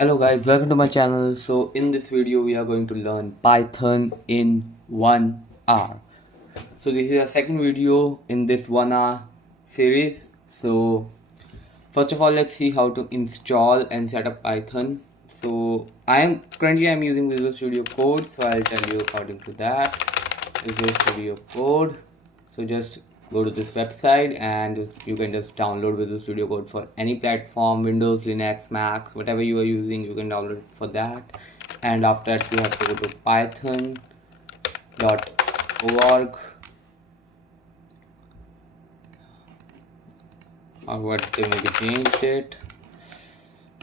Hello guys, welcome to my channel. So in this video we are going to learn Python in 1 hour. So this is a second video in this 1 hour series. So first of all, let's see how to install and set up Python. So I'm using Visual Studio Code, so I'll tell you according to that. Visual Studio Code. So just go to this website and you can just download Visual Studio Code for any platform, Windows, Linux, Mac, whatever you are using, you can download it for that. And after that, you have to go to python.org, or what they maybe changed it.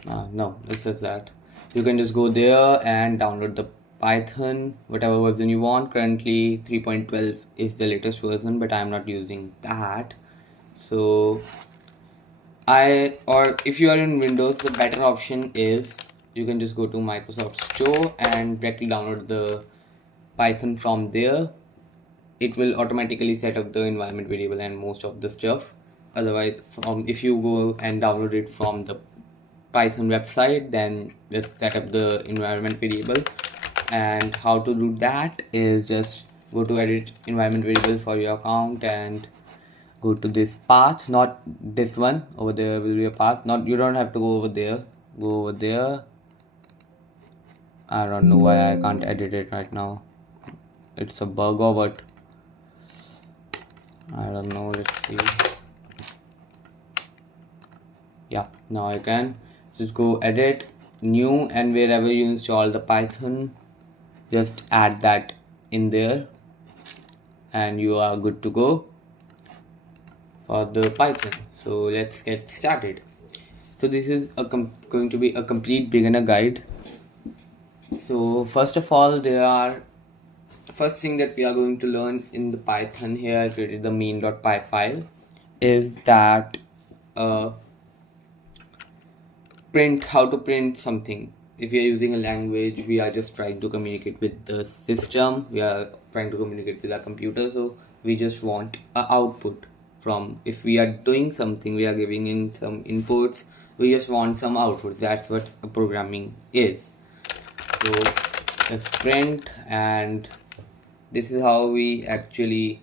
No, this is that. You can just go there and download the Python, whatever version you want. Currently 3.12 is the latest version, but I'm not using that. So or if you are in Windows, the better option is you can just go to Microsoft Store and directly download the Python from there. It will automatically set up the environment variable and most of the stuff. Otherwise, if you go and download it from the Python website, then just set up the environment variable. And how to do that is just go to edit environment variable for your account and go to this path, not this one. Over there will be a path. Not, you don't have to go over there. Go over there. I don't know why I can't edit it right now. It's a bug or what? I don't know. Let's see. Yeah, now I can just go edit new, and wherever you install the Python, just add that in there and you are good to go for the Python. So let's get started. So this is going to be a complete beginner guide. So first of all, first thing that we are going to learn in the Python here, I created the main.py file, is that how to print something. If we are using a language, we are just trying to communicate with the system, we are trying to communicate with our computer, so we just want an output from, if we are doing something, we are giving in some inputs, we just want some outputs. That's what a programming is. So let's print, and this is how we actually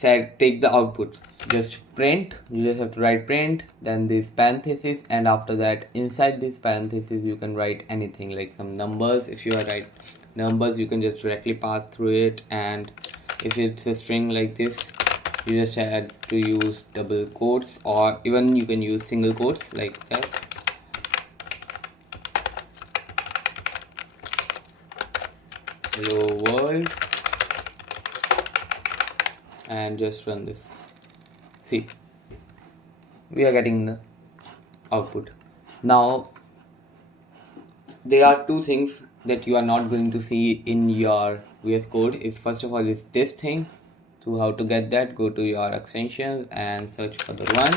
take the output. Just print, you just have to write print, then this parenthesis, and after that inside this parenthesis you can write anything like some numbers. If you are write numbers, you can just directly pass through it, and if it's a string like this, you just had to use double quotes, or even you can use single quotes like that. Hello world, and just run this. See, we are getting the output. Now there are two things that you are not going to see in your VS Code. If first of all is this thing. So how to get that, go to your extensions and search for the run.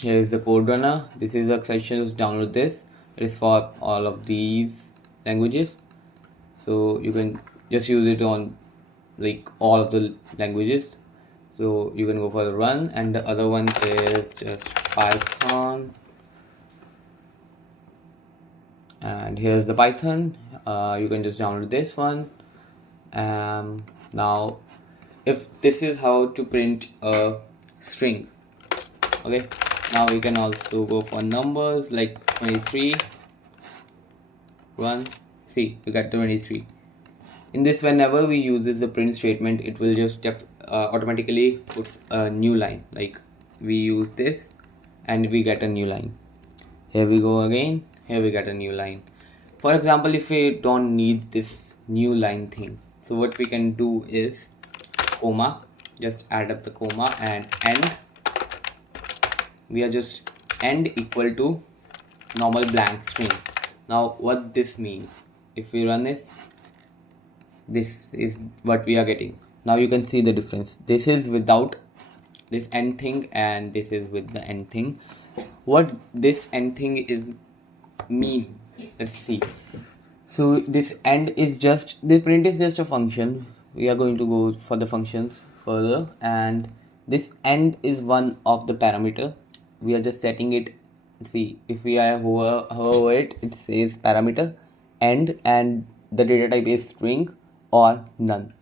Here is the code runner. This is the extensions, download this. It is for all of these languages, so you can just use it on like all of the languages. So you can go for the run, and the other one is just Python, and here's the Python. You can just download this one. Now if this is how to print a string, okay, now we can also go for numbers like 23. Run. See, we got 23. In this, whenever we use the print statement, it will just automatically puts a new line. Like we use this and we get a new line. Here we go again. Here we get a new line. For example, if we don't need this new line thing, so what we can do is comma, just add up the comma, and end. We are just end equal to normal blank string. Now what this means, if we run this is what we are getting. Now you can see the difference. This is without this end thing, and this is with the end thing. What this end thing is mean, let's see. So this end is just, this print is just a function. We are going to go for the functions further, and this end is one of the parameter. we are just setting it. See, if we are hover it, it says parameter end and the data type is string or none.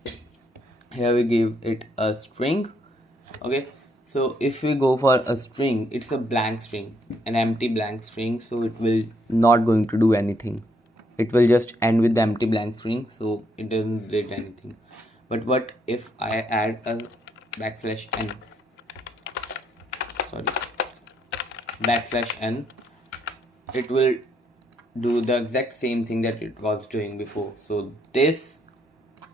Here we give it a string. Okay, so if we go for a string, it's a blank string, an empty blank string, so it will not going to do anything. It will just end with the empty blank string, so it doesn't read anything. But what if I add a backslash n, sorry, backslash n, it will do the exact same thing that it was doing before. So this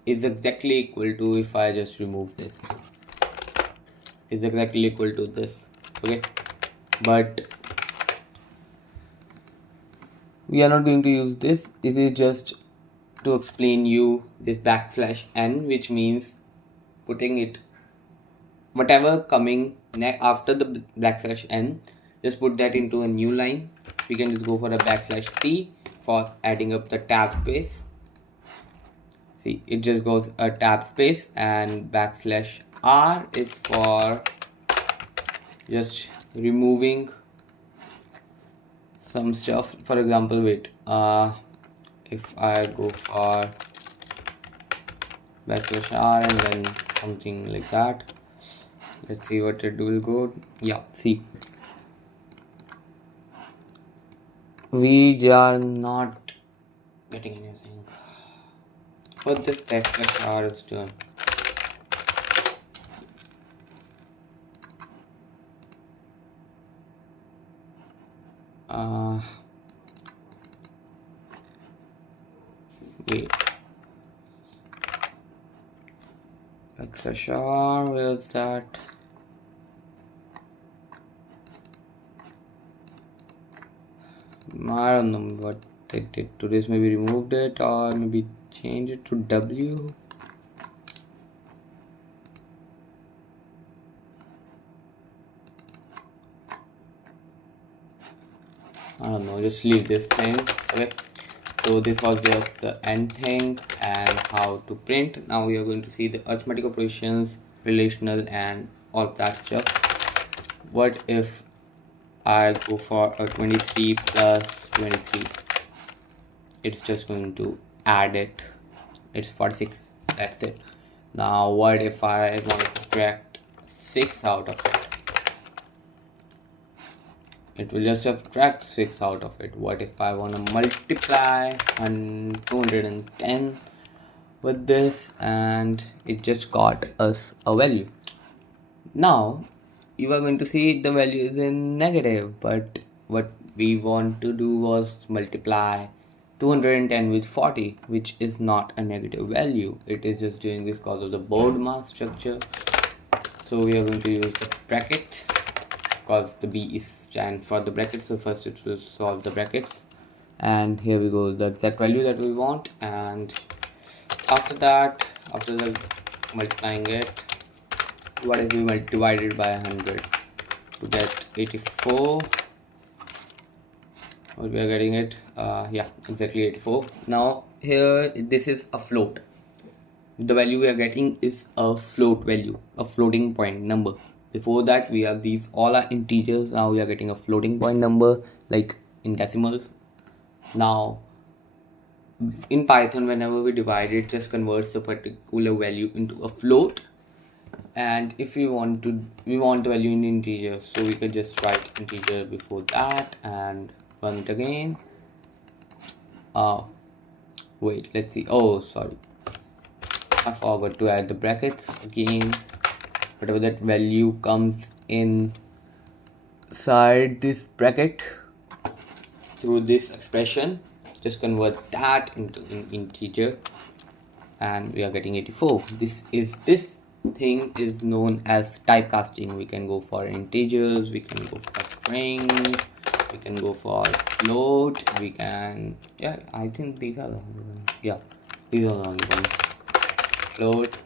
is exactly equal to, if I just remove this, is exactly equal to this. Okay, but we are not going to use this. This is just to explain you this backslash n, which means putting it, whatever coming after the backslash n, just put that into a new line. We can just go for a backslash t for adding up the tab space. See, it just goes a tab space, and backslash r is for just removing some stuff. For example, wait, if I go for backslash r and then something like that, let's see what it will go. Yeah, see, we are not getting anything. What this backslash r is doing. Wait, backslash r, where's that? I don't know what they did to this. Maybe removed it or maybe change it to w. I don't know, just leave this thing. Okay, so this was just the end thing and how to print. Now we are going to see the arithmetic operations, relational, and all of that stuff. What if I go for a 23 plus 23? It's just going to add it. It's 46. That's it. Now what if I want to subtract 6 out of it? It will just subtract 6 out of it. What if I want to multiply 210 with this, and it just got us a value? Now you are going to see the value is in negative, but what we want to do was multiply 210 with 40, which is not a negative value. It is just doing this because of the board mass structure. So we are going to use the brackets, because the b is stand for the brackets. So first it will solve the brackets, and here we go, the exact value that we want. And after that, after the multiplying it, what if we divide it by 100 to get 84? Or we are getting it, yeah, exactly 84. Now here, this is a float. The value we are getting is a float value, a floating point number. Before that, we have these all are integers. Now we are getting a floating point number, like in decimals. Now in Python, whenever we divide, it just converts a particular value into a float. And if we want the value in integer, so we could just write integer before that and run it again. Wait, let's see. Oh, sorry, I forgot to add the brackets again. Whatever that value comes inside this bracket through this expression, just convert that into an integer, and we are getting 84. This thing is known as typecasting. We can go for integers, we can go for string, we can go for float, we can, yeah, I think these are the only ones. Yeah, these are the only ones. Float,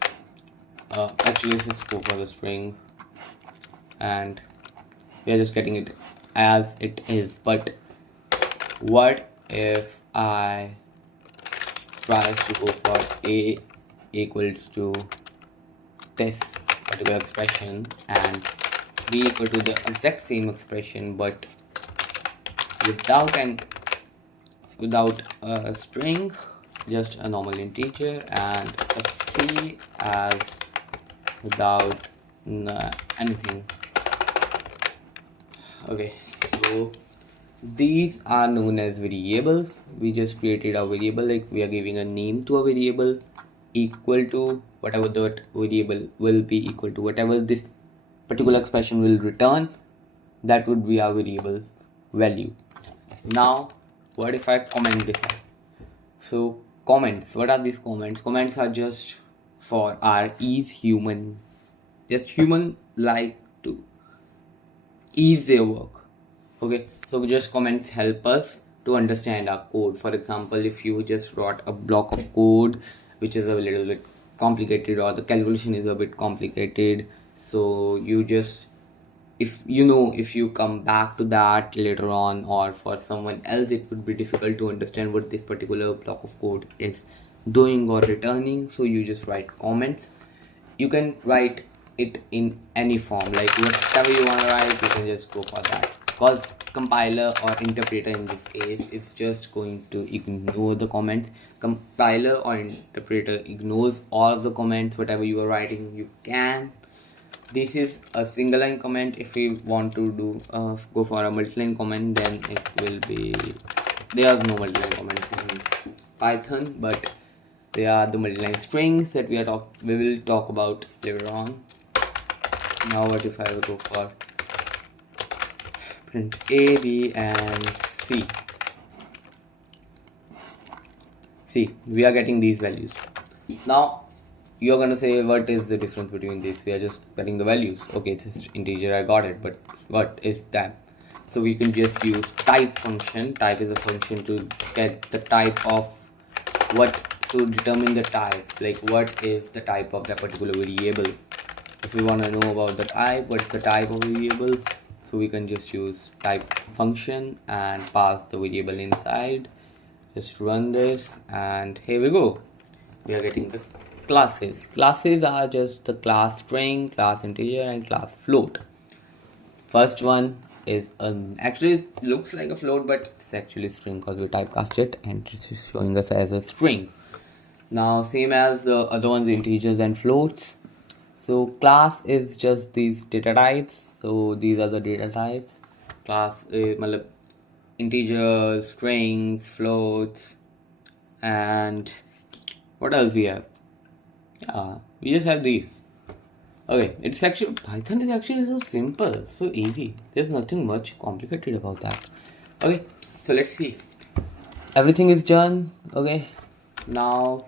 actually let's just go for the string, and we are just getting it as it is. But what if I try to go for a equals to this particular expression, and be equal to the exact same expression but without a string, just a normal integer, and a c as without anything. Okay, so these are known as variables. We just created a variable, like we are giving a name to a variable equal to whatever that variable will be equal to, whatever this particular expression will return, that would be our variable value. Now what if I comment this out? So comments, what are these comments? Comments are just for our human like to ease their work. Okay, so just comments help us to understand our code. For example, if you just wrote a block of code which is a little bit complicated, or the calculation is a bit complicated, so you just, if you come back to that later on, or for someone else it would be difficult to understand what this particular block of code is doing or returning, so you just write comments. You can write it in any form, like whatever you want to write, you can just go for that, because compiler or interpreter in this case is just going to ignore the comments. Compiler or interpreter ignores all of the comments. Whatever you are writing, you can. This is a single line comment. If we want to do go for a multi-line comment, then it will be, there are no multi-line comments in Python, but they are the multi-line strings that we will talk about later on. Now what if I will go for print A, B and C? See, we are getting these values. Now you're gonna say, what is the difference between these? We are just getting the values. Okay, it's an integer, I got it, but what is that? So we can just use type function. Type is a function to get the type of to determine the type, like what is the type of that particular variable. If we want to know about the type, what's the type of variable, so we can just use type function and pass the variable inside. Just run this and here we go. We are getting the classes. Classes are just the class string, class integer and class float. First one is actually it looks like a float, but it's actually string because we typecast it and it's just showing us as a string. Now same as the other ones, integers and floats. So class is just these data types. So these are the data types. Class is integers, strings, floats, and what else we have? Yeah, we just have these. Okay, it's actually, Python is actually so simple, so easy. There's nothing much complicated about that. Okay, so let's see. Everything is done. Okay, now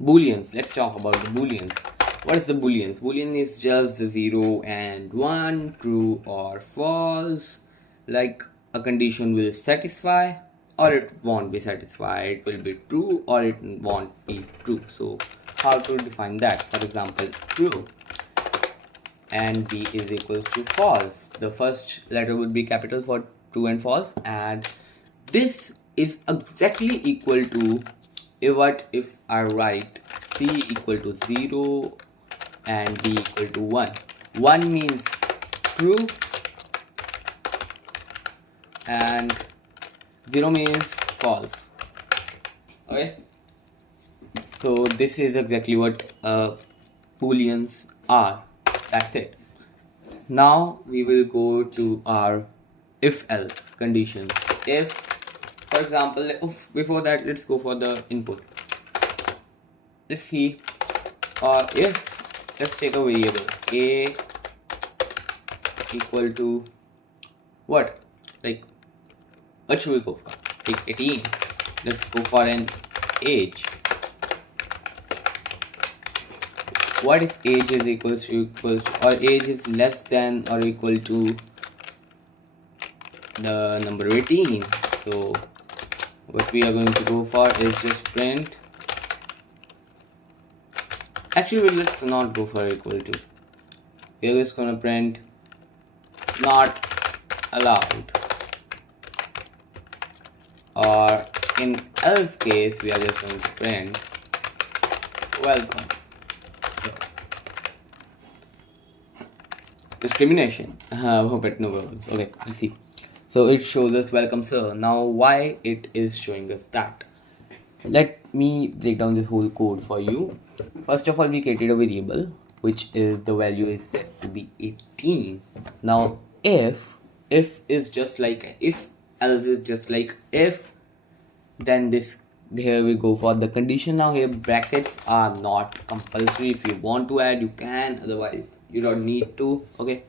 booleans. Let's talk about the booleans. What is the booleans? Boolean is just 0 and 1, true or false. Like a condition will satisfy or it won't be satisfied. It will be true or it won't be true. So how to define that? For example, true and b is equals to false. The first letter would be capital for true and false, and this is exactly equal to, if I write c equal to 0 and b equal to 1. 1 means true and 0 means false. Okay, so this is exactly what booleans are. That's it. Now we will go to our if else conditions. If, for example, before that, let's go for the input. Let's see. If, let's take a variable a equal to what? Like, what should we go for? Take 18. Let's go for an age. What if age is equals to or age is less than or equal to the number 18? So what we are going to go for is just print. Actually, let's not go for equal to. We are just going to print not allowed, or in else case we are just going to print welcome. discrimination. But no problems. Okay, let's see. So it shows us welcome sir. Now why it is showing us that? Let me break down this whole code for you. First of all, we created a variable which is the value is set to be 18. Now if is just like if, else is just like if, then this, here we go for the condition. Now here brackets are not compulsory. If you want to add, you can, otherwise you don't need to. Okay,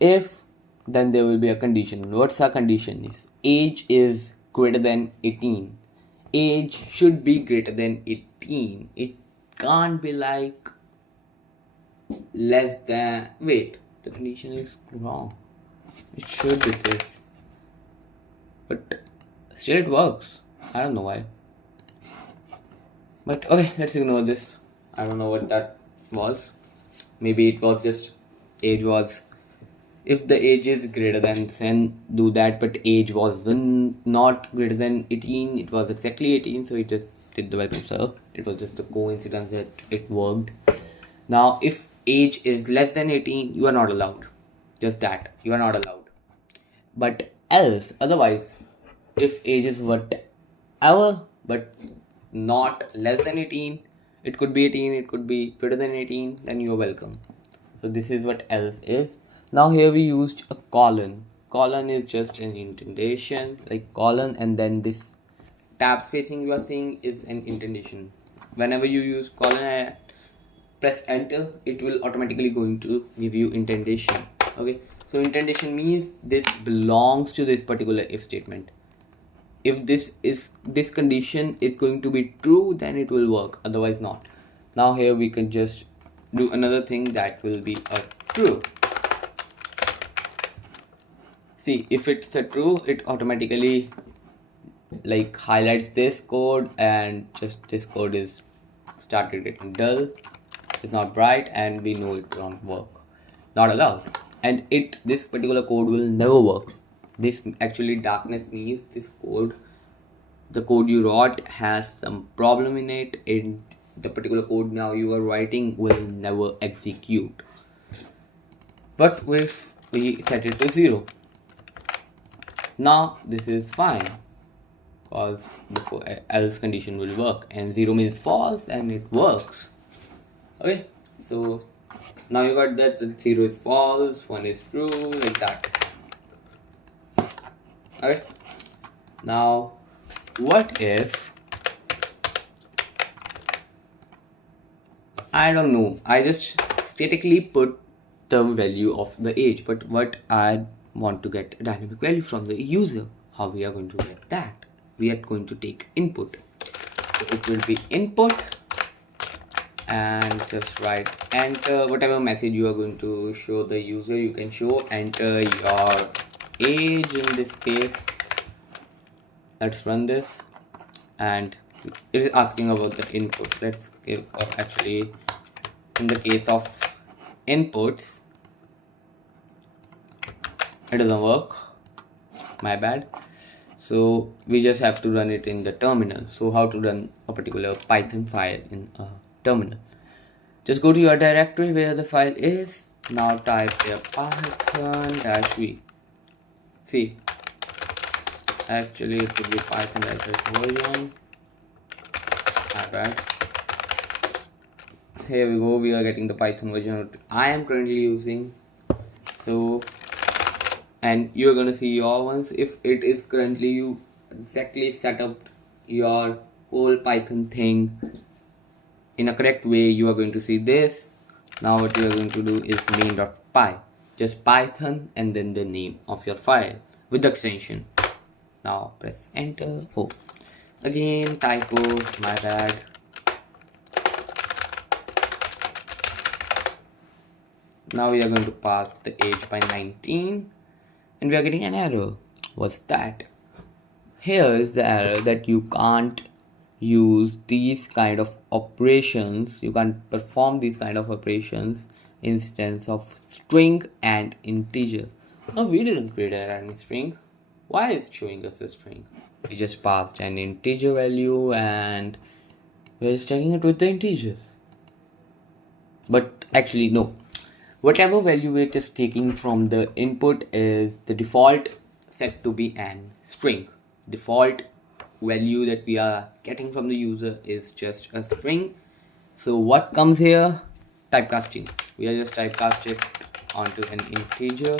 if, then there will be a condition. What's our condition? Is age is greater than 18. Age should be greater than 18. It can't be like less than, wait, the condition is wrong. It should be this, but still it works. I don't know why. But okay, let's ignore this. I don't know what that was. Maybe it was just age was, if the age is greater than, then do that, but age was not greater than 18. It was exactly 18, so it just did the welcome sir. It was just a coincidence that it worked. Now if age is less than 18, you are not allowed. Just that, you are not allowed. But else, otherwise, if age is whatever but not less than 18, it could be 18, it could be greater than 18, then you are welcome. So this is what else is. Now here we used a colon. Colon is just an indentation, like colon, and then this tab spacing you are seeing is an indentation. Whenever you use colon, press enter, it will automatically going to give you indentation. Okay, so indentation means this belongs to this particular if statement. If this condition is going to be true, then it will work, otherwise not. Now here we can just do another thing that will be a true. See, if it's a true, it automatically like highlights this code, and just this code is started getting dull, it's not bright, and we know it won't work, not allowed. And this particular code will never work. This actually darkness means this code, the code you wrote has some problem in it, and the particular code now you are writing will never execute. But if we set it to 0, now this is fine, because before else condition will work, and 0 means false, and it works. Okay, so now you got that 0 is false, 1 is true, like that. Okay, now what if, I don't know, I just statically put the value of the age, but what I want to get a dynamic value from the user. How we are going to get that? We are going to take input. So it will be input, and just write enter, whatever message you are going to show the user, you can show enter your age in this case. Let's run this, and it is asking about the input. Let's give actually, in the case of inputs, it doesn't work, my bad. So we just have to run it in the terminal. So how to run a particular Python file in a terminal? Just go to your directory where the file is. Now type here python-v. See, actually it will be python-version. My bad. Here we go, we are getting the Python version I am currently using. So, and you're gonna see your ones. If it is currently you exactly set up your whole Python thing in a correct way, you are going to see this. Now what you are going to do is main.py, just Python and then the name of your file with the extension. Now press enter. Oh, again typo, my bad. Now we are going to pass the age by 19, and we are getting an error. What's that? Here is the error that you can't use these kind of operations, you can't perform these kind of operations instance of string and integer. No, we didn't create any string. Why is it showing us a string? We just passed an integer value and we're just checking it with the integers. But actually no, whatever value it is taking from the input is the default set to be an string. Default value that we are getting from the user is just a string. So what comes here? Typecasting. We are just typecast it onto an integer.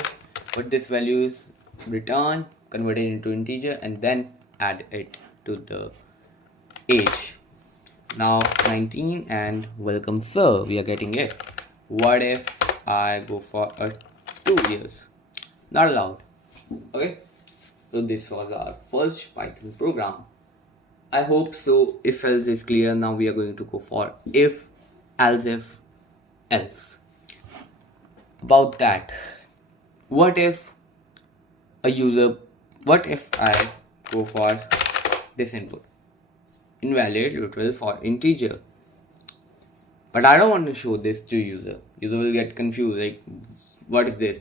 What this value is return, convert it into integer, and then add it to the age. Now 19 and welcome sir, we are getting it. What if I go for a 2 years? Not allowed. Okay, so this was our first Python program. I hope so. If else is clear. Now we are going to go for if, else if, else. About that, what if I go for this input? Invalid literal for integer. But I don't want to show this to user. User will get confused, like, what is this?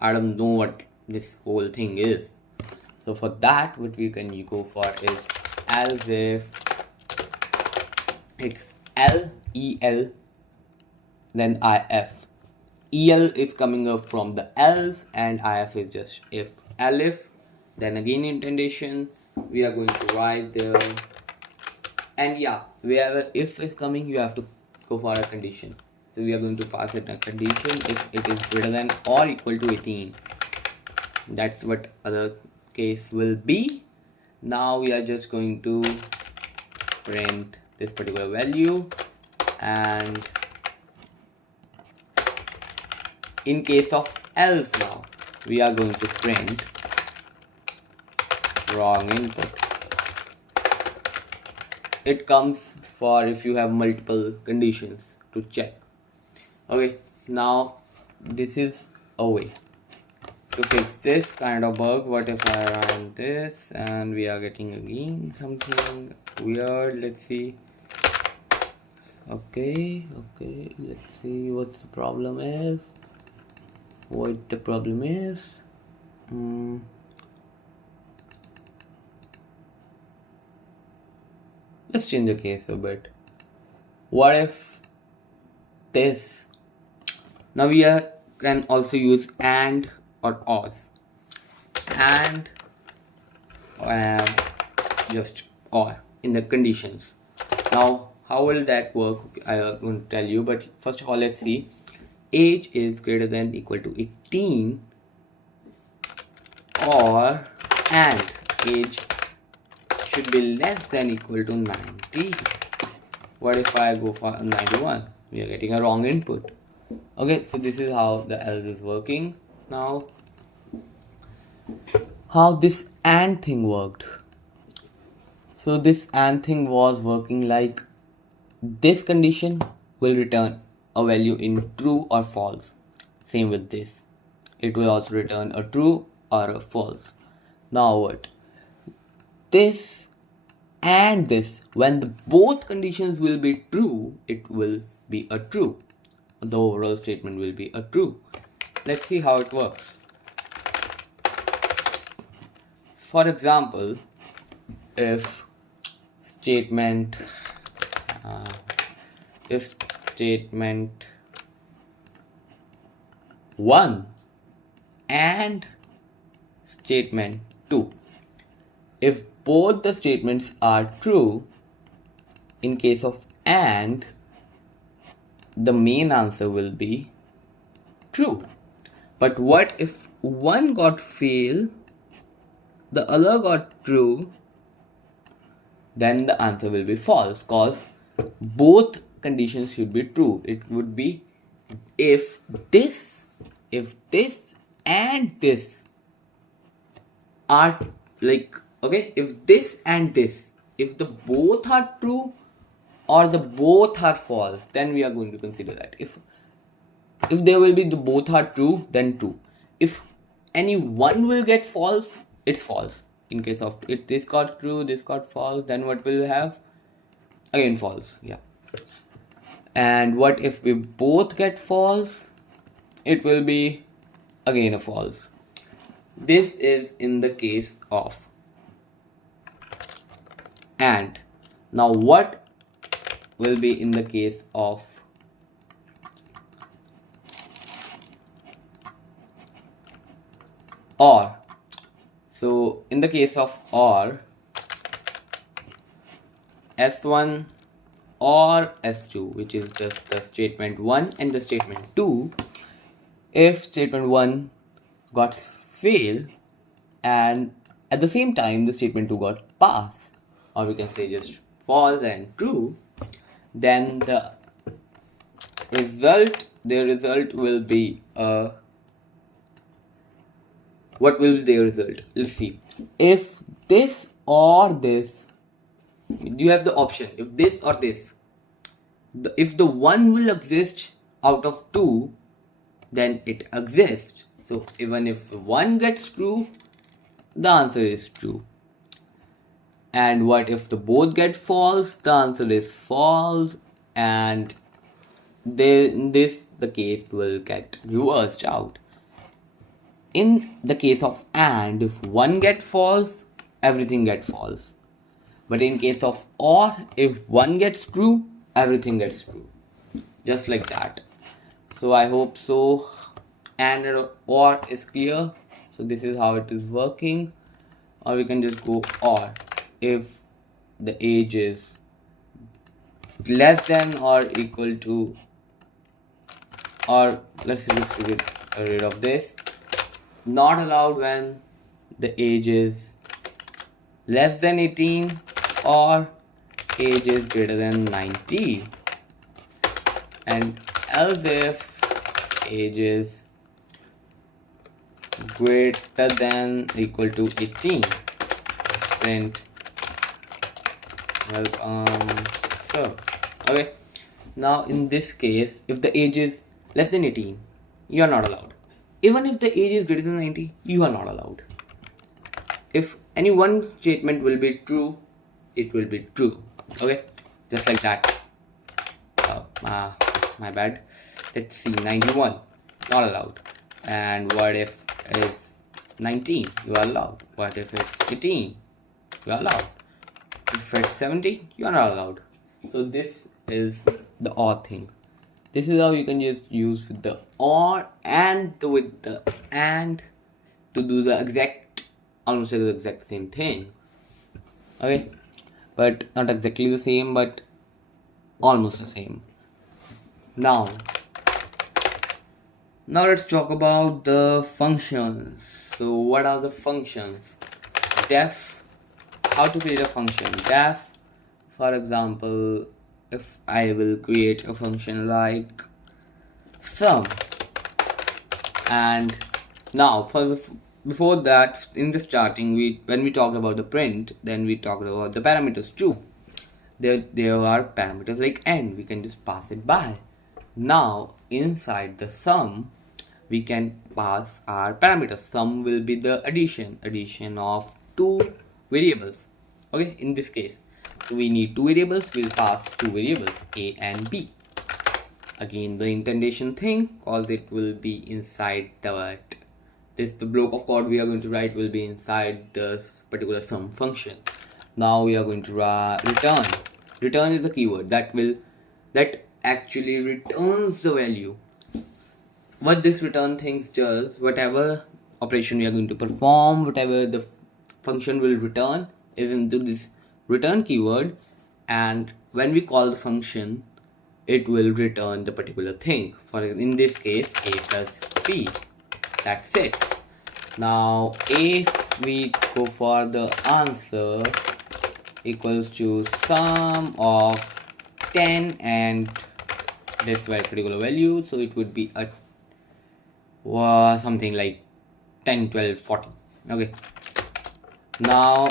I don't know what this whole thing is. So for that, what we can go for is as if it's LEL, then IF. EL is coming up from the else, and IF is just if. Elif, then again indentation. We are going to write there. And yeah, wherever if is coming, you have to go for a condition. So we are going to pass it a condition if it is greater than or equal to 18. That's what other case will be. Now we are just going to print this particular value, and in case of else, now we are going to print wrong input. It comes for if you have multiple conditions to check. Okay, now this is a way to fix this kind of bug. What if I run this and we are getting again something weird? Let's see. Okay, let's see what the problem is. Let's change the case a bit. What if this? Now we can also use and or or. And just or in the conditions. Now how will that work? I will tell you, but first of all, let's see. Age is greater than equal to 18, or and age should be less than equal to 90. What if I go for 91? We are getting a wrong input. Okay, so this is how the else is working. Now how this and thing worked. So this and thing was working like this condition will return a value in true or false. Same with this. It will also return a true or a false. Now what? This and this, when both conditions will be true, it will be a true. The overall statement will be a true. Let's see how it works. For example, if statement 1 and statement 2, if both the statements are true, in case of and, the main answer will be true. But what if one got fail, the other got true, then the answer will be false, because both conditions should be true. It would be if this and this are like, okay, if this and this, if the both are true or the both are false, then we are going to consider that. If there will be the both are true, then true. If any one will get false, it's false. In case of it, this got true, this got false, then what will we have? Again false. Yeah. And what if we both get false? It will be again a false. This is in the case of and. Now what will be in the case of or. So in the case of or, S1 or S2, which is just the statement 1 and the statement 2, if statement 1 got fail and at the same time the statement 2 got pass, or we can say just false and true, then the result will be what will be the result? Let's see. If this or this, you have the option if this or this. If the one will exist out of two, then it exists. So even if one gets true, the answer is true. And what if the both get false? The answer is false, and in this the case will get reversed out. In the case of and, if one get false, everything get false. But in case of or, if one gets true, everything gets true. Just like that. So I hope so. And or is clear. So this is how it is working. Or we can just go or. If the age is less than or equal to, or let's just get rid of this. Not allowed when the age is less than 18 or age is greater than 90, and else if age is greater than equal to 18, print welcome. So okay, now in this case, if the age is less than 18, you are not allowed. Even if the age is greater than 90, you are not allowed. If any one statement will be true, it will be true. Okay, just like that. My bad. Let's see, 91, not allowed. And what if it's 19? You are allowed. What if it's 18? You are allowed. If it's 17, you are not allowed. So this is the or thing. This is how you can just use with the or and with the and to do the almost the exact same thing. Okay, but not exactly the same, but almost the same. Now let's talk about the functions. So what are the functions? Def, how to create a function. Def, for example, if I will create a function like sum, and now before that, in the starting, when we talked about the print, then we talked about the parameters too. There are parameters like end, we can just pass it by. Now inside the sum, we can pass our parameters. Sum will be the addition of two variables. Okay, in this case, so we need two variables. We'll pass two variables, a and b. Again, the indentation thing, cause it will be inside the block of code we are going to write will be inside this particular sum function. Now we are going to return. Return is a keyword that actually returns the value. What this return things does, whatever operation we are going to perform, whatever the function will return is into this return keyword, and when we call the function, it will return the particular thing. For in this case, a plus b. That's it. Now if we go for the answer equals to sum of 10 and this particular value, so it would be a something like 10, 12, 14. Okay, now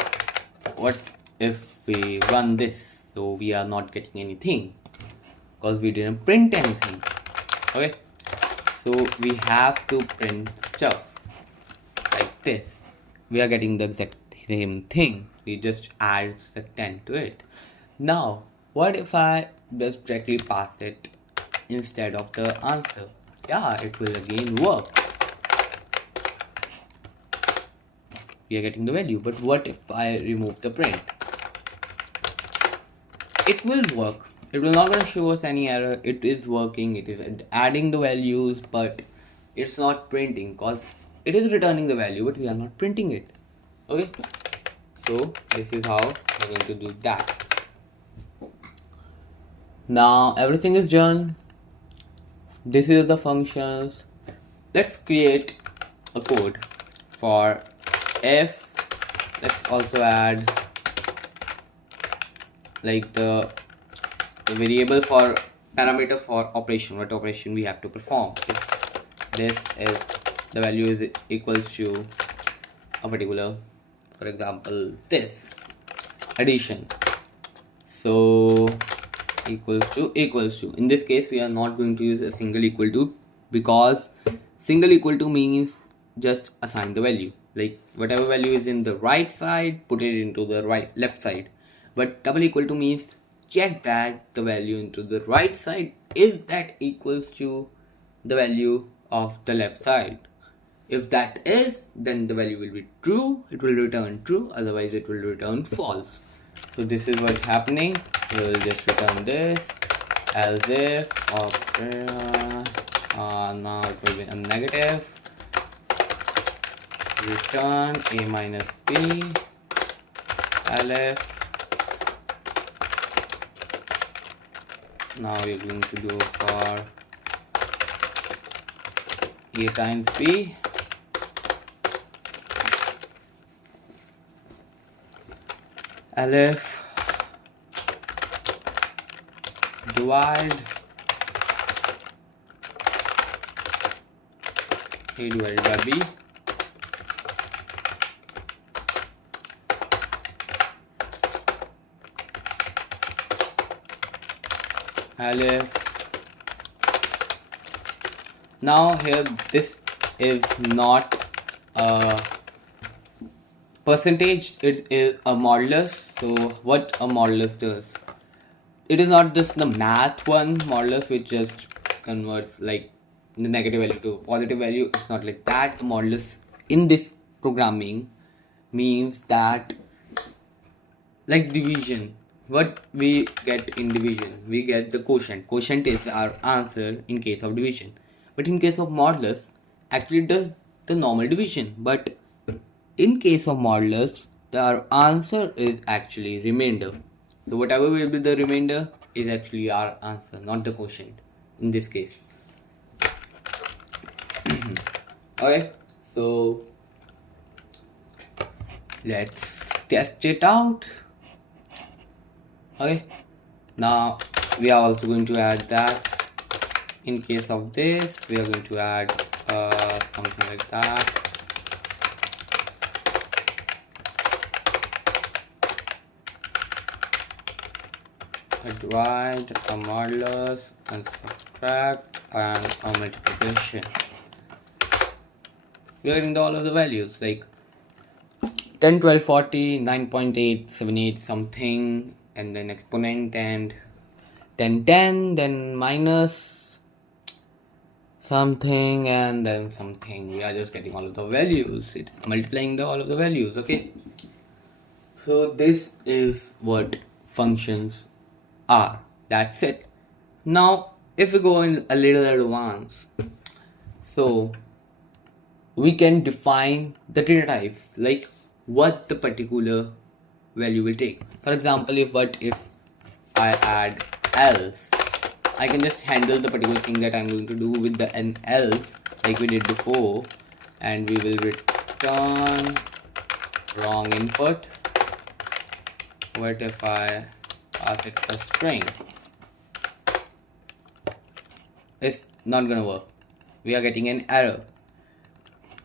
what if we run this? So we are not getting anything because we didn't print anything. Okay, so we have to print stuff like this. We are getting the exact same thing, we just add the 10 to it. Now what if I just directly pass it instead of the answer? Yeah, it will again work. We are getting the value. But what if I remove the print? It will work. It will not gonna show us any error. It is working. It is adding the values, but it's not printing because it is returning the value, but we are not printing it. Okay, so this is how we're going to do that. Now everything is done. This is the functions. Let's create a code for if. Let's also add like the variable for parameter for operation, what operation we have to perform. If this is the value is equals to a particular, for example, this addition, so equals to, in this case we are not going to use a single equal to, because single equal to means just assign the value, like whatever value is in the right side, put it into the left side. But double equal to means check that the value into the right side is that equals to the value of the left side. If that is, then the value will be true, it will return true, otherwise it will return false. So this is what's happening. We will just return this as if now it will be a negative. Return a minus b elif. Now we're going to do for a times b elif divide a divided by b elif. Now here this is not a percentage, it is a modulus. So what a modulus does, it is not just the math one modulus which just converts like the negative value to positive value. It's not like that. The modulus in this programming means that, like division, what we get in division, we get the quotient. Quotient is our answer in case of division, but in case of modulus actually it does the normal division, but in case of modulus our answer is actually remainder. So whatever will be the remainder is actually our answer, not the quotient in this case. Okay, so let's test it out. Okay, now we are also going to add that in case of this we are going to add something like that. A divide, a modulus, and subtract, and a multiplication. We are getting all of the values like 10, 12, 40, 9.8, 78 something, and then exponent, and 10, 10, then minus something, and then something. We are just getting all of the values. It's multiplying all of the values. Okay, so this is what functions are. That's it. Now if we go in a little advanced, so we can define the data types, like what the particular value will take. For example, if I add else, I can just handle the particular thing that I'm going to do with the an else like we did before, and we will return wrong input. What if I pass it a string? It's not gonna work. We are getting an error.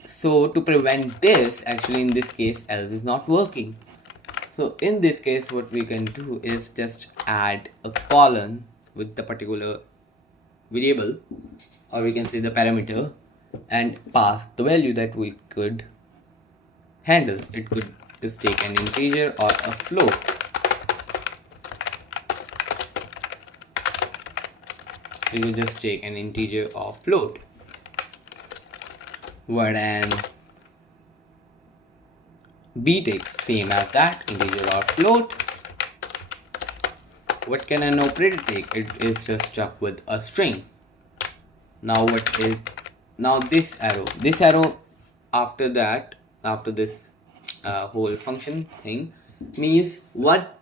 So to prevent this, actually in this case else is not working. So in this case what we can do is just add a colon with the particular variable, or we can say the parameter, and pass the value that we could handle. It could just take an integer or a float. We will just take an integer or float. What an b takes, same as that, integer or float. What can an operator take? It is just stuck with a string. Now this arrow after that, after this whole function thing, means what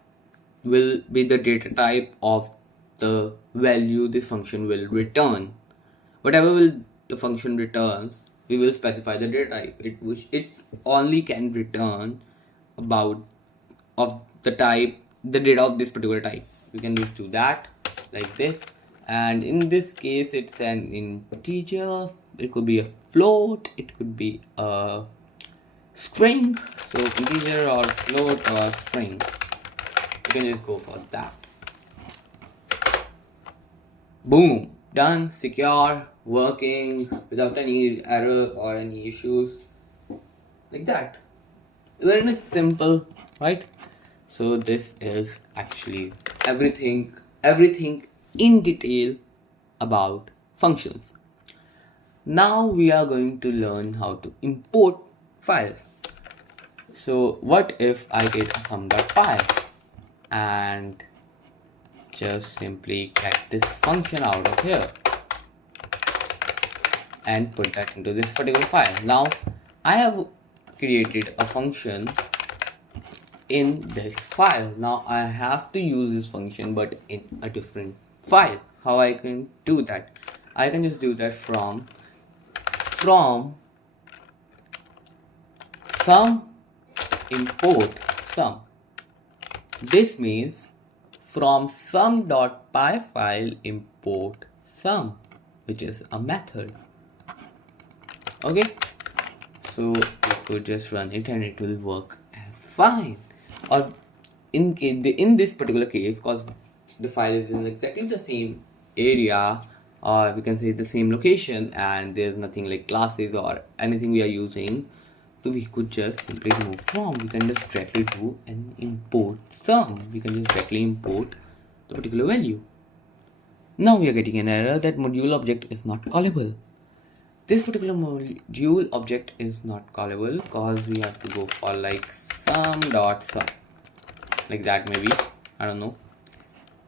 will be the data type of the value this function will return. Whatever will the function returns, we will specify the data type. It only can return about of the type, the data of this particular type. We can just do that like this, and in this case it's an integer. It could be a float, it could be a string. So integer or float or string, you can just go for that. Boom, done, secure, working without any error or any issues, like that. Isn't it simple, right? So this is actually everything in detail about functions. Now we are going to learn how to import files. So what if I get a sum.py and just simply get this function out of here and put that into this particular file. Now I have created a function in this file. Now I have to use this function but in a different file. How I can do that? I can just do that from sum import sum. This means from sum.py file import sum, which is a method. Okay, so we could just run it and it will work as fine. Or in this particular case, because the file is in exactly the same area, or we can say the same location, and there's nothing like classes or anything we are using, so we could just simply move from. We can just directly do and import sum. We can just directly import the particular value. Now we are getting an error that module object is not callable. This particular module object is not callable because we have to go for like sum.sum, like that maybe, I don't know.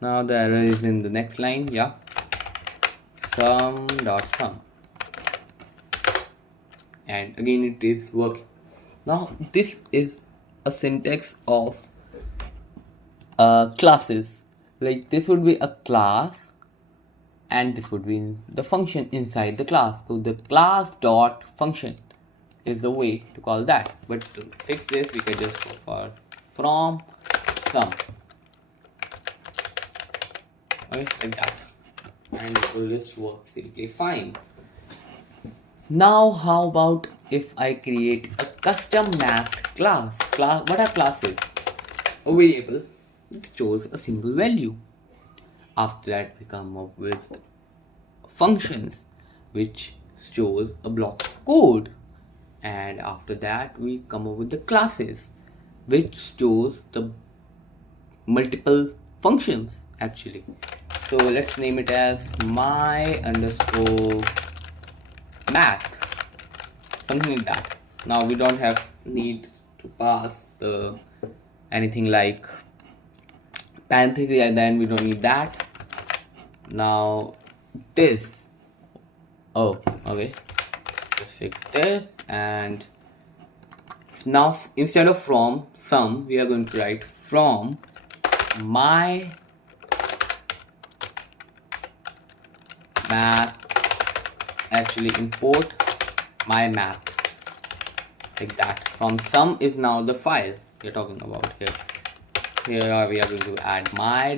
Now the error is in the next line. Yeah, sum.sum, and again it is working. Now this is a syntax of classes. Like this would be a class and this would be the function inside the class. So the class dot function is the way to call that. But to fix this, we can just go for from sum. Okay, like that, and it will just work simply fine. Now how about if I create a custom math class? What are classes? A variable that stores a single value. After that we come up with functions which stores a block of code, and after that we come up with the classes which stores the multiple functions actually. So let's name it as my underscore math, something like that. Now we don't have need to pass the anything like parentheses at the end. We don't need that. Now this, oh okay, just fix this, and now instead of from sum we are going to write from my math, actually import my math, like that. From sum is now the file we're talking about here. Here we are going to add my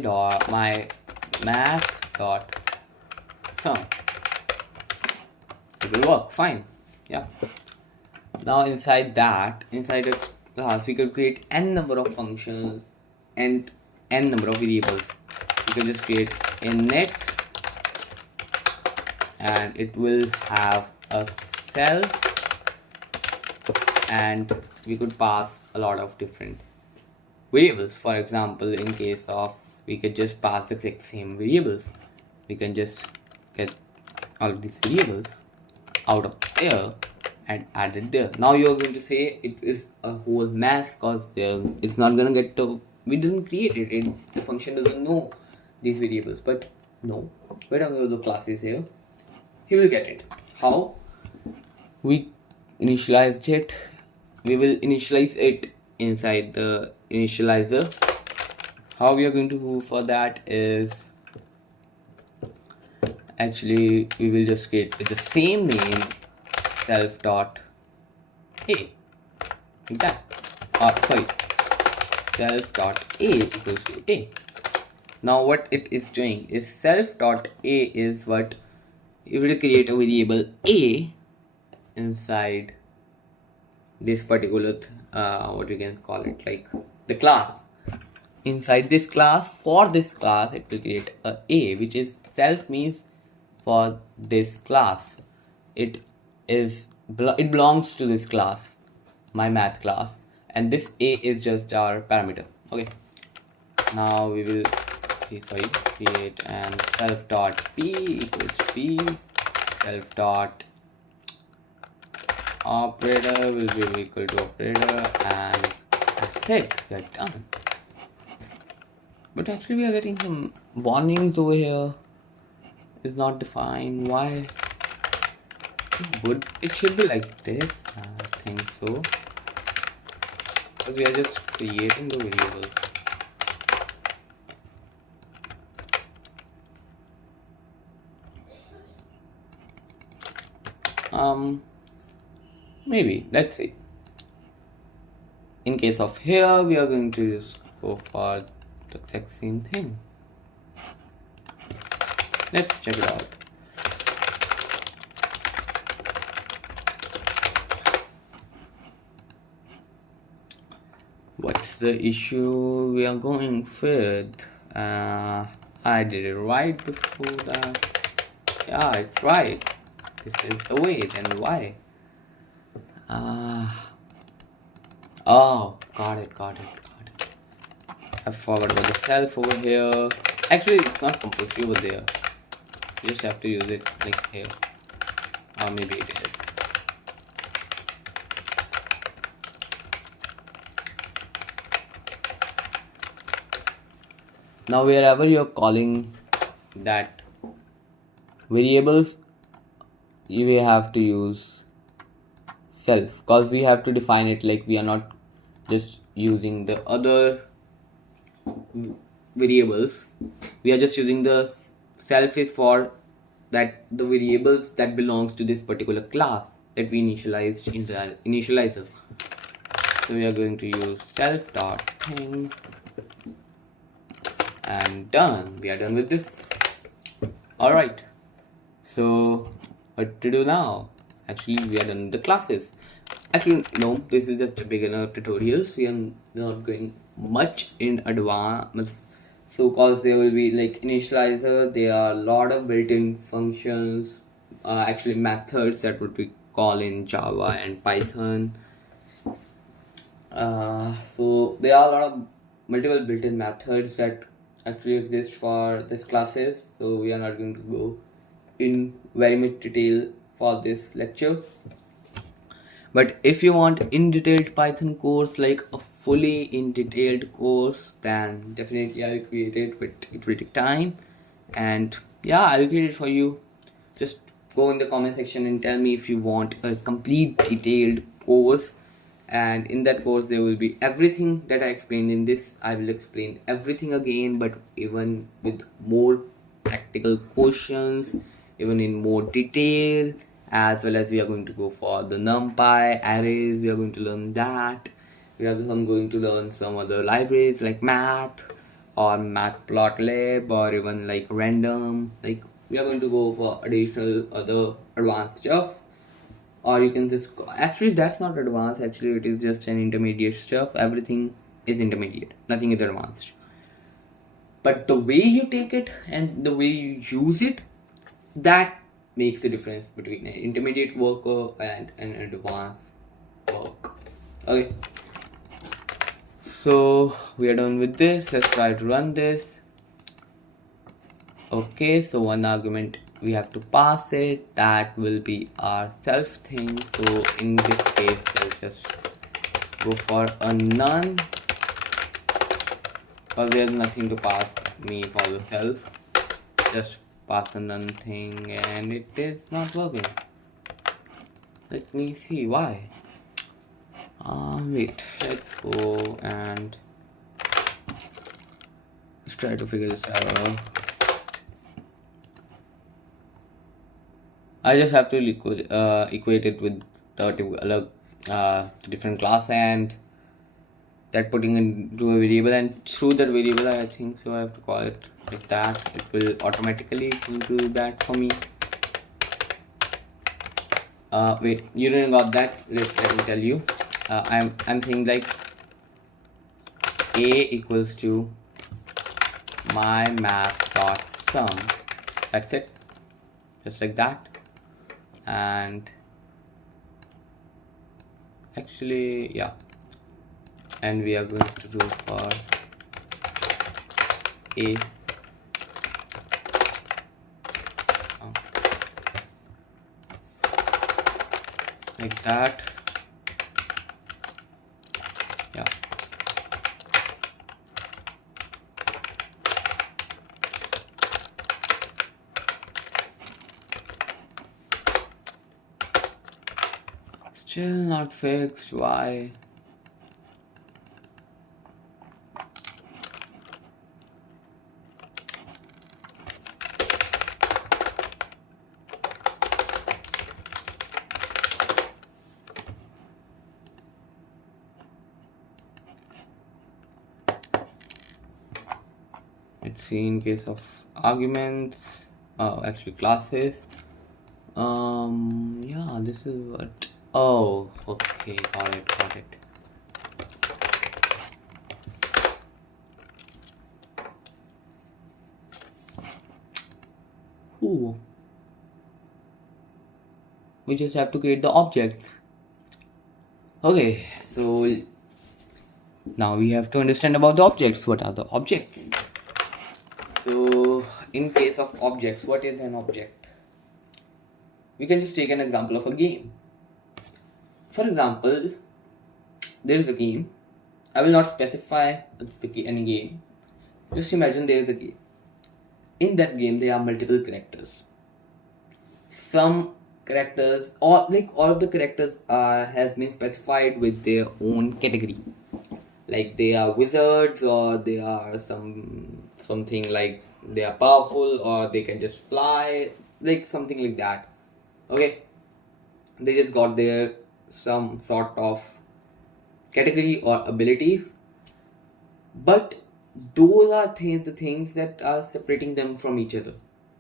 math dot sum. It will work fine. Yeah. Now inside that, inside a class, we could create n number of functions and n number of variables. You can just create init, and it will have a self, and we could pass a lot of different variables. For example, in case of, we could just pass the exact same variables. We can just get all of these variables out of there and add it there. Now you're going to say it is a whole mess because it's not gonna get to, we didn't create it, the function doesn't know these variables. But no, we're talking about the classes here. He will get it. How? We initialized it, we will initialize it inside the initializer. How we are going to do for that is, actually we will just create with the same name self dot a, like that. Sorry, self dot a equals to a. Now what it is doing is self dot a is what it will create a variable a inside this particular what we can call it, like the class. Inside this class, for this class it will create a, which is self means for this class. It belongs to this class, my math class, and this a is just our parameter. Okay, now we will create and self dot p equals p, self dot operator will be equal to operator, and that's it, we are done. But actually we are getting some warnings over here. Is not defined. Why? It should be like this. I think so. Because we are just creating the variables. Maybe. Let's see. In case of here, we are going to just go for the exact same thing. Let's check it out. What's the issue we are going with? I did it right before that. Yeah, it's right. This is the way, then why? Oh, got it. I forgot about the self over here. Actually, it's not compulsory over there. You just have to use it like here. Or maybe it is. Now, wherever you're calling that variables, you will have to use self, because we have to define it. Like, we are not just using the other variables, we are just using the self is for that the variables that belongs to this particular class that we initialized in the initializer. So we are going to use self dot thing, and done. We are done with this. All right, so what to do now? Actually, we are done with the classes. Actually, no, this is just a beginner tutorials. We are not going much in advance. So, cause there will be like initializer, there are a lot of built-in functions, actually methods that would be called in Java and Python. So there are a lot of multiple built-in methods that actually exist for this classes. So we are not going to go in very much detail for this lecture. But if you want in detailed Python course, like a fully in detailed course, then definitely I'll create it, but it will take time. And yeah, I'll create it for you. Just go in the comment section and tell me if you want a complete detailed course. And in that course there will be everything that I explained in this. I will explain everything again, but even with more practical questions, even in more detail, as well as we are going to go for the numpy arrays. We are going to learn that. We are going to learn some other libraries like math or matplotlib, or even like random. Like we are going to go for additional other advanced stuff. Or you can just, actually that's not advanced, actually it is just an intermediate stuff. Everything is intermediate, nothing is advanced, but the way you take it and the way you use it, that makes the difference between an intermediate worker and an advanced work. Okay, so we are done with this. Let's try to run this. Okay, so one argument we have to pass it, that will be our self thing. So in this case we'll just go for a none, because there's nothing to pass me for the self. Just pass a none thing, and it is not working. Let me see why. Wait, let's go and let's try to figure this out. I just have to equate it with the different class and that putting into a variable, and through that variable I think so I have to call it like that. It will automatically do that for me. Wait, you didn't got that. Let me tell you. I'm saying like a equals to my math dot sum. That's it, just like that. And actually, yeah, and we are going to do for a like that. Yeah, still not fixed. Why? Let's see, in case of arguments, actually classes. Yeah, this is what. Oh, okay, got it. Ooh. We just have to create the objects. Okay, so now we have to understand about the objects. What are the objects? So, in case of objects, what is an object? We can just take an example of a game. For example, there is a game. I will not specify any game. Just imagine there is a game. In that game, there are multiple characters. Some characters, all of the characters has been specified with their own category. Like they are wizards, or they are something like they are powerful, or they can just fly, like something like that. Okay, they just got their some sort of category or abilities, but those are the things that are separating them from each other.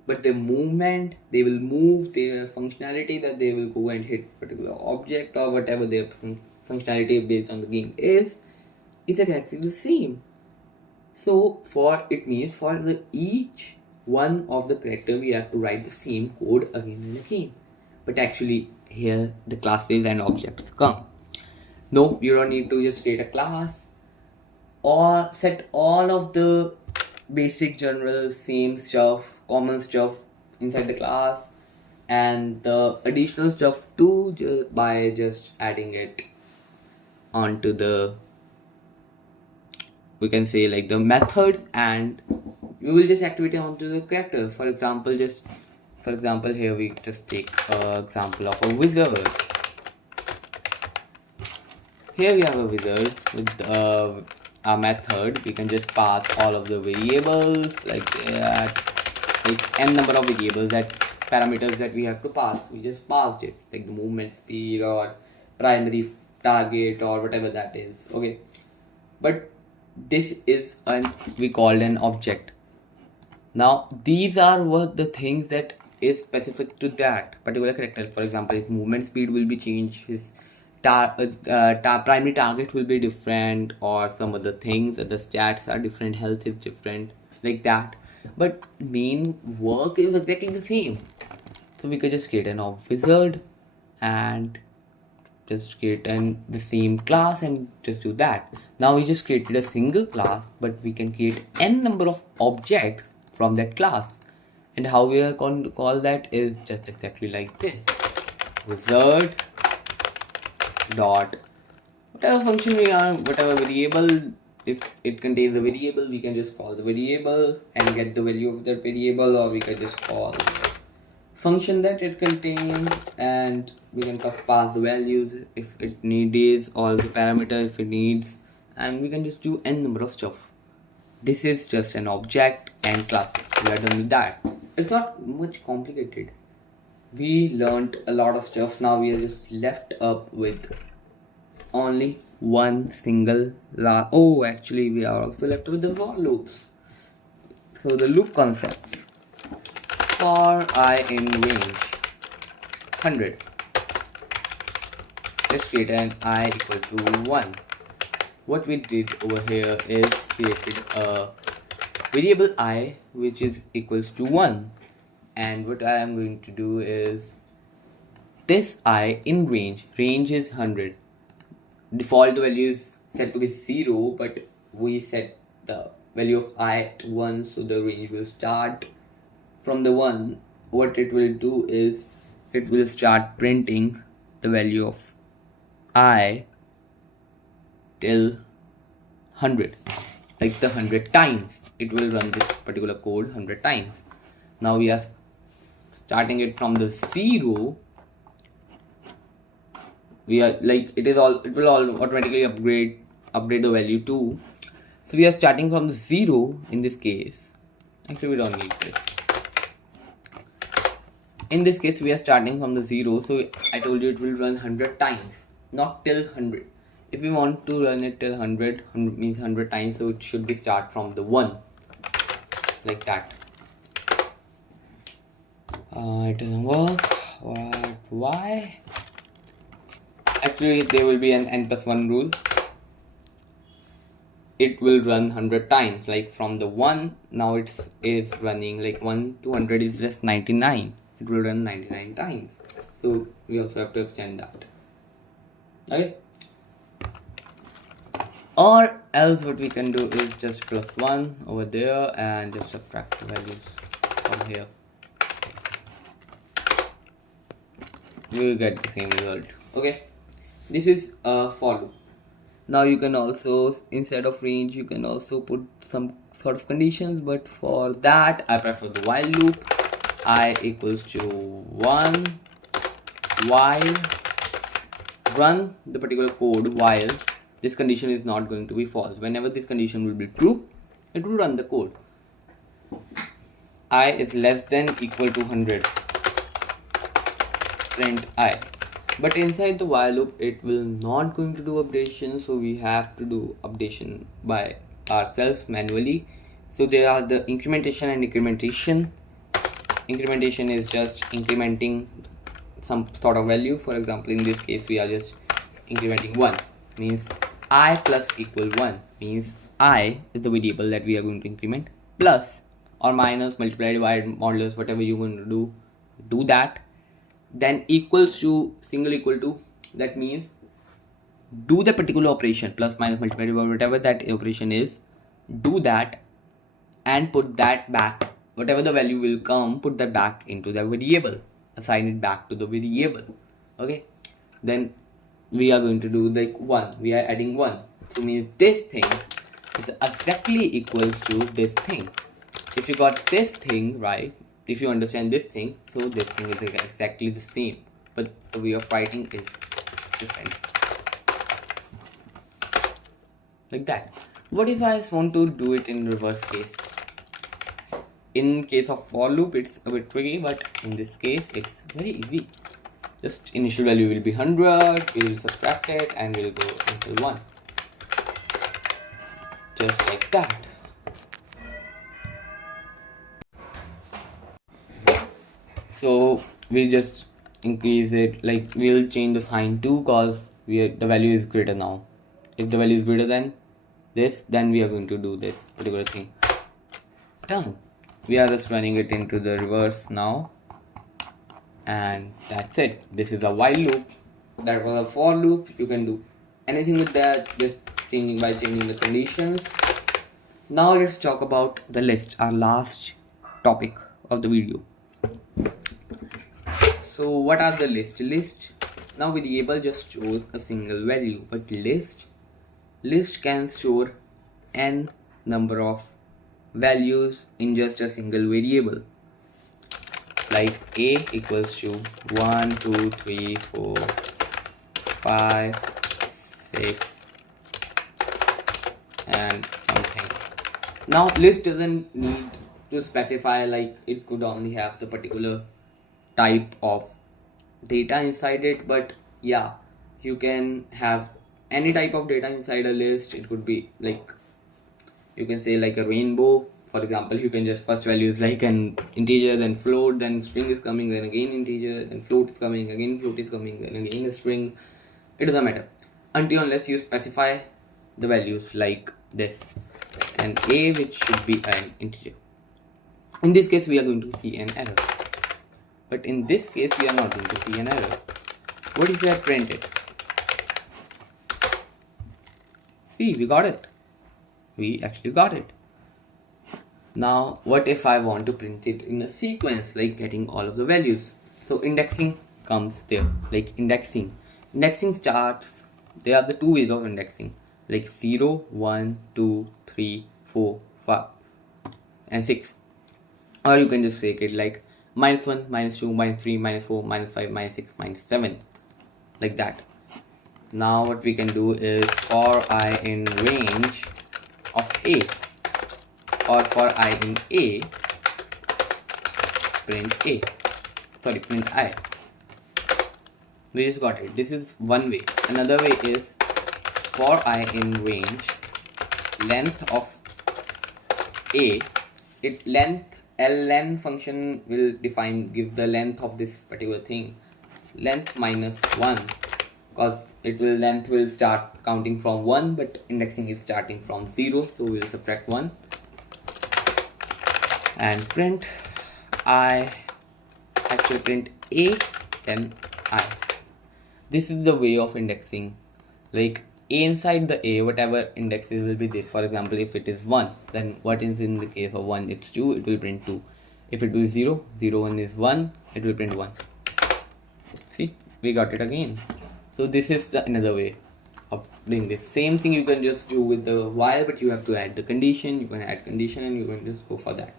But their movement, they will move, their functionality, that they will go and hit particular object or whatever their functionality based on the game is exactly the same. So for each one of the character we have to write the same code again and again. But actually here the classes and objects come. No, you don't need to just create a class or set all of the basic general same stuff, common stuff inside the class, and the additional stuff too by just adding it onto the, we can say like the methods, and we will just activate it onto the character. For example, here we just take an example of a wizard. Here we have a wizard with a method. We can just pass all of the variables like n number of variables, that parameters that we have to pass. We just passed it, like the movement speed or primary target or whatever that is. Okay, but this is we called an object. Now these are what the things that is specific to that particular character. For example, his movement speed will be changed, his primary target will be different, or some other things, the stats are different, health is different, like that. But main work is exactly the same. So we could just create an wizard and just create the same class and just do that. Now we just created a single class, but we can create n number of objects from that class. And how we are going to call that is just exactly like this: wizard dot whatever function we are, whatever variable, if it contains a variable, we can just call the variable and get the value of that variable, or we can just call function that it contains, and we can pass the values if it needs, all the parameter if it needs, and we can just do n number of stuff. This is just an object and classes. We are done with that. It's not much complicated. We learned a lot of stuff. Now we are just left up with only one single actually we are also left with the for loops. So the loop concept. For I in range 100, let's create an I equal to 1. What we did over here is created a variable I which is equals to 1, and what I am going to do is this I in range is 100. Default value is set to be 0, but we set the value of I to 1, so the range will start from the 1. What it will do is it will start printing the value of I till 100, like the 100 times. It will run this particular code 100 times. Now we are starting it from the 0. We are like it will all automatically upgrade the value to. So we are starting from the 0 in this case. Actually, we don't need this. In this case, we are starting from the 0. So I told you it will run 100 times, not till 100. If we want to run it till 100 means 100 times, so it should be start from the 1, like that. It doesn't work. Why? Actually, there will be an n+1 rule. It will run 100 times, like from the 1. Now it is running like 1 to 100 is just 99. It will run 99 times. So we also have to extend that. Okay. Or else what we can do is just +1 over there and just subtract the values from here. We will get the same result. Okay. This is a for loop. Now you can also, instead of range, you can also put some sort of conditions, but for that I prefer the while loop. I equals to 1 while run the particular code while this condition is not going to be false. Whenever this condition will be true, it will run the code. I is less than equal to 100. Print I. But inside the while loop, it will not going to do updation, so we have to do updation by ourselves manually. So there are the incrementation and decrementation. Incrementation is just incrementing some sort of value. For example, in this case, we are just incrementing 1, means I plus equal 1, means I is the variable that we are going to increment, plus or minus, multiply, divide, modulus, whatever you want to do that. Then equals to single equal to, that means do the particular operation, plus, minus, multiply, divide, whatever that operation is, do that and put that back. Whatever the value will come, put that back into the variable, assign it back to the variable. Okay, then we are going to do like 1, we are adding 1, so means this thing is exactly equals to this thing. If you got this thing right, if you understand this thing, so this thing is exactly the same, but the way of writing is different, like that. What if I want to do it in reverse case? In case of for loop, it's a bit tricky, but in this case, it's very easy. Just initial value will be 100, we will subtract it and we'll go until 1. Just like that. So we just increase it, like we'll change the sign to, because the value is greater now. If the value is greater than this, then we are going to do this particular thing. Done. We are just running it into the reverse now, and that's it. This is a while loop. That was a for loop. You can do anything with that, just changing the conditions. Now let's talk about the list, our last topic of the video. So what are the list? Now variable just shows a single value, but list can store n number of values in just a single variable. like a equals to 1 2 3 4 5 6 and something. Now list doesn't need to specify, like it could only have the particular type of data inside it, but yeah, you can have any type of data inside a list. It could be like, you can say like a rainbow, for example. You can just first value is like an integer, then float, then string is coming, then again integer, then float is coming, again float is coming, then again a string. It doesn't matter until unless you specify the values like this, and a which should be an integer. In this case we are going to see an error, but in this case we are not going to see an error. What if we had print it? See, we got it. We actually got it. Now what if I want to print it in a sequence, like getting all of the values? So indexing comes there. Like indexing starts, there are the two ways of indexing, like 0 1 2 3 4 5 and 6, or you can just take it like -1 -2 -3 -4 -5 -6 -7, like that. Now what we can do is for I in range of a, or for I in a, print I. We just got it. This is one way. Another way is for I in range length of a, len function will give the length of this particular thing, length -1, because length will start counting from 1, but indexing is starting from 0, so we'll subtract 1 and print I, actually print a, then I. This is the way of indexing. Like a inside the a, whatever indexes will be this. For example, if it is 1, then what is in the case of 1? It's 2, it will print 2. If it will 0, 0 1 is 1, it will print 1. See, we got it again. So this is another way of doing this. Same thing you can just do with the while, but you have to add the condition. You can add condition and you can just go for that.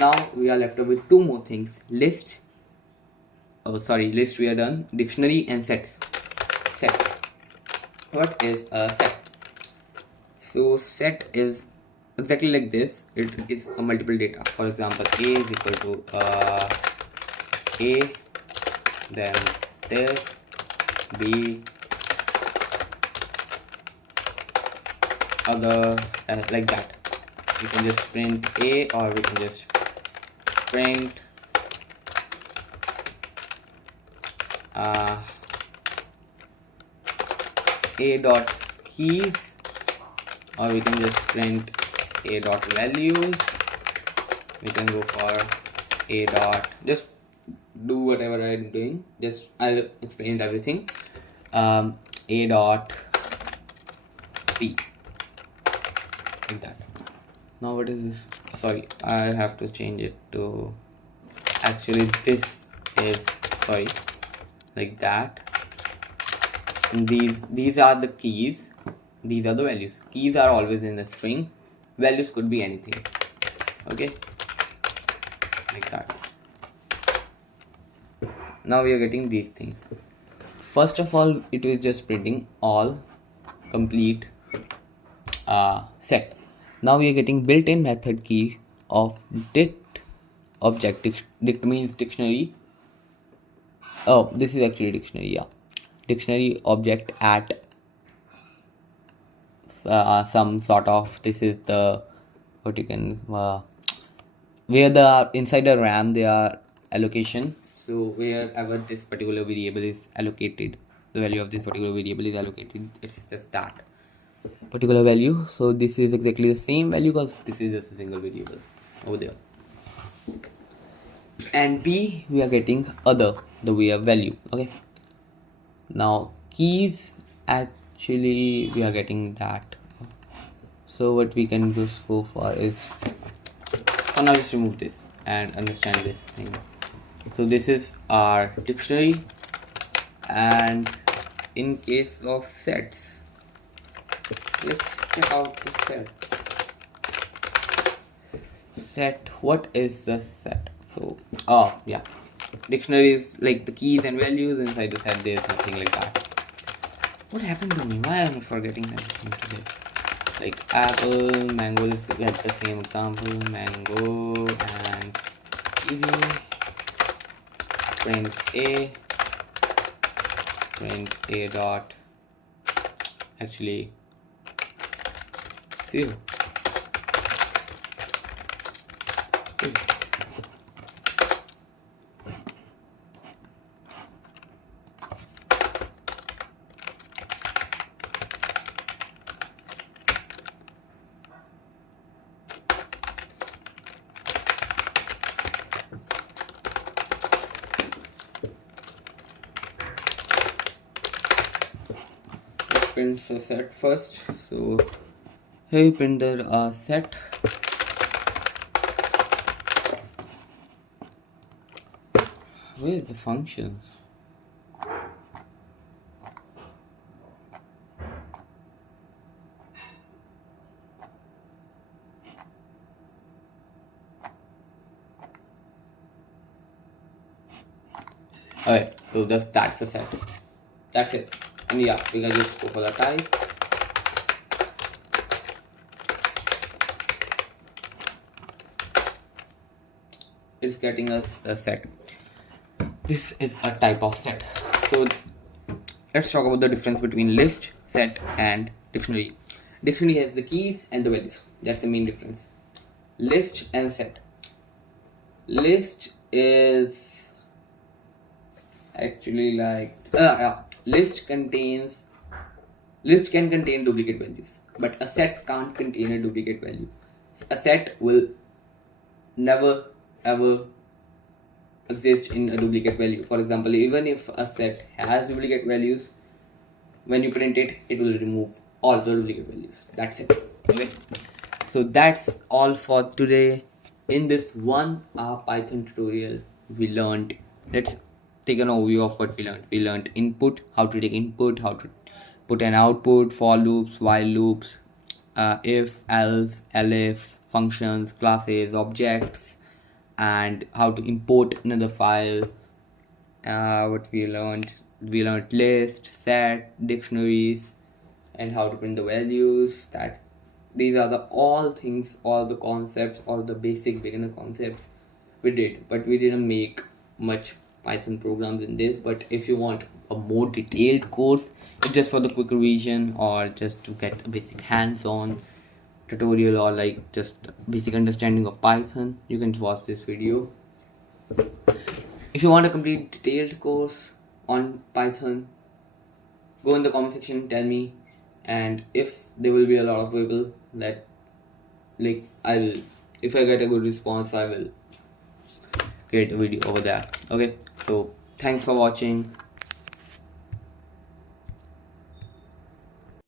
Now we are left with two more things. List we are done. Dictionary and sets. Set. What is a set? So set is exactly like this. It is a multiple data. For example, a is equal to a, then this, b, other, like that. We can just print a, or we can just print a dot keys, or we can just print a dot values. We can go for a dot, just do whatever I'm doing, just I'll explain everything. A dot p, like that. Now what is this? Sorry, I have to change it to, actually this is, sorry, like that. And these are the keys, these are the values. Keys are always in the string, values could be anything. Okay, like that. Now we are getting these things. First of all, it is just printing all complete set. Now we are getting built-in method key of dict object. Dict means dictionary. Oh, this is actually dictionary, yeah. Dictionary object at some sort of, this is the, what you can, where the inside the RAM they are allocation. So wherever this particular variable is allocated, the value of this particular variable is allocated, it's just that particular value. So this is exactly the same value because this is just a single variable over there. And B, we are getting other, the way of value. Okay, now keys, actually we are getting that. So what we can just go for is, for now just remove this and understand this thing. So this is our dictionary, and in case of sets, let's check out the set. Set, what is the set? So, oh yeah, Dictionary is like the keys and values. Inside the set there's nothing like that. What happened to me? Why am I forgetting everything today? Like apple, mango, let's get the same example. Mango and kiwi. Print A dot, actually 0. Print the set first. So here we printed a set. Where is the functions? Alright, so that's the set. That's it. And yeah, we can just go for the type. It's getting us a set. This is a type of set. So let's talk about the difference between list, set, and dictionary. Dictionary has the keys and the values. That's the main difference. List and set. List is actually like list can contain duplicate values, but a set can't contain a duplicate value. A set will never ever exist in a duplicate value. For example, even if a set has duplicate values, when you print it, it will remove all the duplicate values. That's it. Okay, so that's all for today. In this 1 hour Python tutorial, we learned, let's take an overview of what we learned. We learned input, how to take input, how to put an output, for loops, while loops, if, else, elif, functions, classes, objects, and how to import another file. What we learned list, set, dictionaries, and how to print the values. These are all the concepts, all the basic beginner concepts we did, but we didn't make much Python programs in this. But if you want a more detailed course, it's just for the quick revision or just to get a basic hands-on tutorial or like just basic understanding of Python, you can watch this video. If you want a complete detailed course on Python, go in the comment section, tell me, and if there will be a lot of people that like, if I get a good response, I will create a video over there. Okay, so thanks for watching.